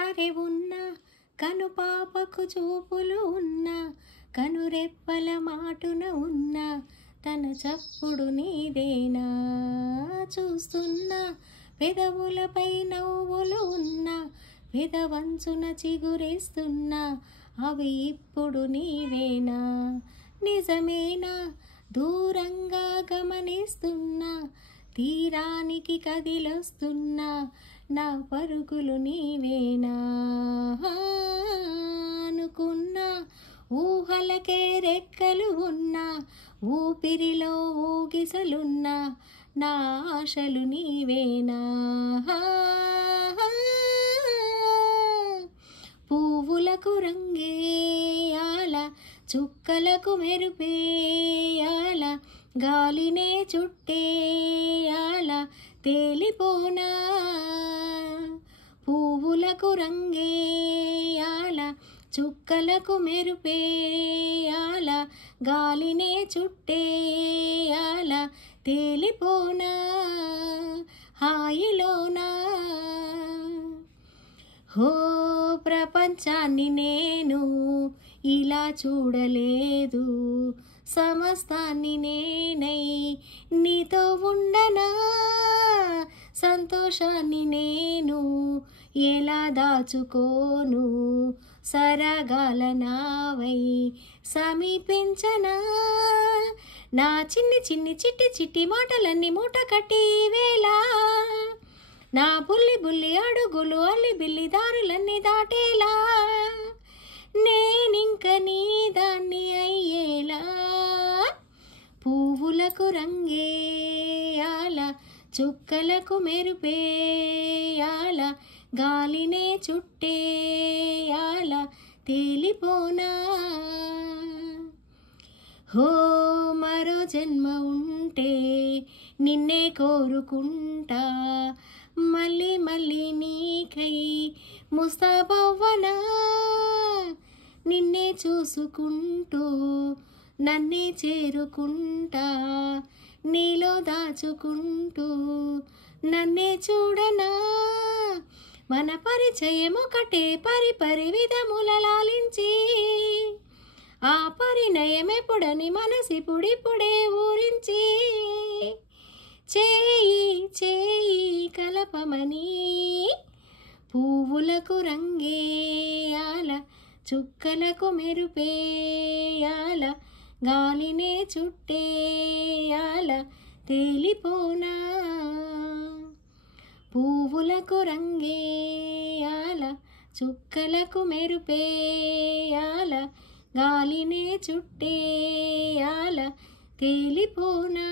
అరె ఉన్న కను పాపకు చూపులు ఉన్న కనురెప్పల మాటున ఉన్న తన చప్పుడు నీదేనా చూస్తున్నా పెదవులపై నవ్వులు ఉన్న పెదవంచున చిగురేస్తున్నా అవి ఇప్పుడు నీవేనా నిజమేనా దూరంగా గమనిస్తున్నా తీరానికి కదిలొస్తున్నా నా పరుగులు నీవేనా అనుకున్నా ఊహలకే రెక్కలు ఉన్నా ఊపిరిలో ఊగిసలున్నా నా ఆశలు నీవేనా పువ్వులకు రంగేయాల చుక్కలకు మెరుపేయాల గాలినే చుట్టేయాల తేలిపోనా పువ్వులకు రంగేయాల చుక్కలకు మెరుపేయాల గాలినే చుట్టేయాల తేలిపోనా హాయిలోనా హో ప్రపంచాన్ని నేను ఇలా చూడలేదు సమస్తాన్ని నేనై నీతో ఉండనా సంతోషాన్ని నేను ఎలా దాచుకోను సరగాల నావై సమీపించనా నా చిన్ని చిన్ని చిట్టి చిట్టి మాటలన్నీ మూట కట్టి వేళ నా బుల్లి బుల్లి అడుగులు అల్లి బిల్లి దారులన్నీ దాటేలా నేనింక నీ దాన్ని అయ్యేలా పువ్వులకు రంగేయాల చుక్కలకు మెరుపేయాల గాలినే చుట్టేయాల తేలిపోనా హో మరో జన్మ ఉంటే నిన్నే కోరుకుంటా మళ్ళీ మళ్ళీ నీకై ముస్తాబవ్వనా నిన్నే చూసుకుంటూ నన్నే చేరుకుంటా నీలో దాచుకుంటూ నన్నే చూడనా మన పరిచయం ఒకటే పరి విధముల లాలించి ఆ పరిణయం ఎప్పుడని మనసిప్పుడిప్పుడే ఊరించి చేయి చేయి కలపమని పువ్వులకు రంగేయాల చుక్కలకు మెరుపేయాల గాలినే చుట్టేయాల తేలిపోనా పువ్వులకు రంగేయాల చుక్కలకు మెరుపేయాల గాలినే చుట్టేయాల తేలిపోనా